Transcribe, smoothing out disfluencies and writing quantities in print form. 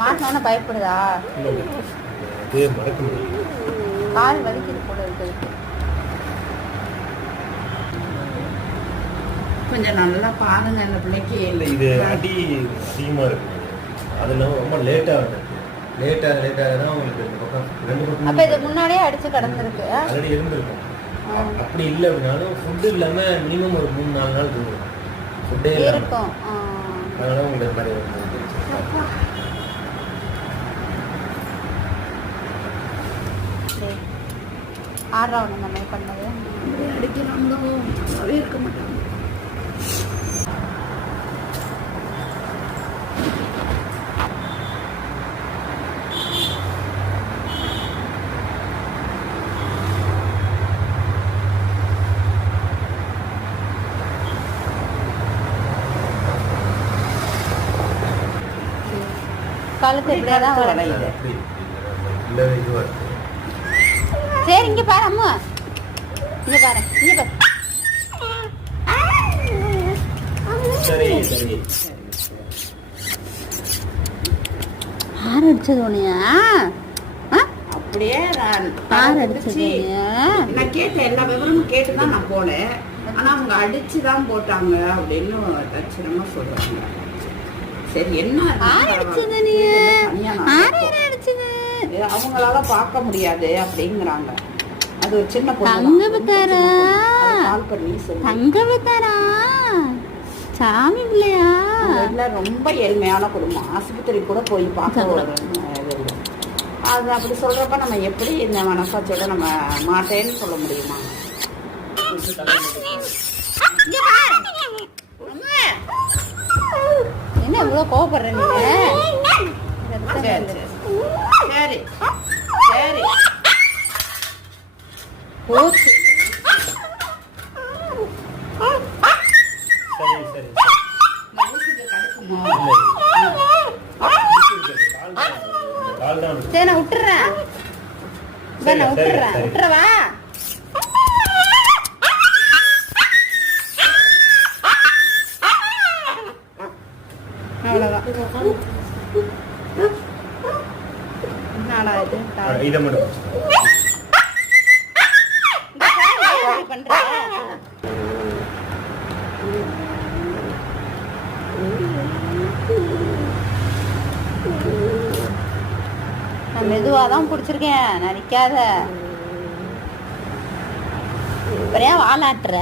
மாட்டினோன்னு பயப்படுதா? கால் வலிக்குது போல இருக்குது. கொஞ்சம் நல்லா பாருங்க அந்த பிள்ளைக்கு. இது அடி அதிகமாக இருக்கு. அது இல்லாமல் ரொம்ப லேட்டாக தான் உங்களுக்கு இந்த பக்கம் 2 பக்கம். அப்போ இது முன்னாடியே அடிச்சு கிடந்திருக்கு. ஆல்ரெடி இருந்திருக்கும். அப்படி இல்லை அப்படின்னாலும் ஃபுட்டு இல்லாமல் மினிமம் ஒரு 3-4 நாள் தூங்கும். ஃபுட்டே இருக்கும். அதனால உங்களுக்கு மாதிரி ஆடுறவங்க இந்த மாதிரி பண்ணது அடிக்கிறாங்களோ இருக்க மாட்டாங்க. காலுக்கு இப்படியே தான் வளையுது. சரி இங்க பாரு அம்மா, இங்க பாரு. ஆறு அடிச்சது உனியா? அப்படியே ஆறு அடிச்சது. நான் கேட்டேன், எல்லா விவரமும் கேட்டுதான் நான் போனேன். ஆனா அவங்க அடிச்சுதான் போட்டாங்க அப்படின்னு தட்சணமா சொல்றாங்க. சரி என்ன அவங்களால பார்க்க முடியாது அப்படிங்கிறாங்க. அது ஒரு சின்ன சாமி பிள்ளையா ரொம்ப ஏழ்மையான குடும்பம். ஆஸ்பத்திரி கூட போய் பார்க்க அது அப்படி சொல்றப்ப நம்ம எப்படி இந்த மனசாட்சியோட நம்ம மாட்டேன்னு சொல்ல முடியுமா? என்ன இவ்வளவு கோவப்படுற நீங்க? சரி சரி போச்சு. சரி நான் விட்டுறேன். விட்டுறவா? அவ்வளவுதான். இதை மட்டும் நான் மெதுவாதான் பிடிச்சிருக்கேன், நினைக்காத. அப்புறம் ஏன் வாலாட்டுற?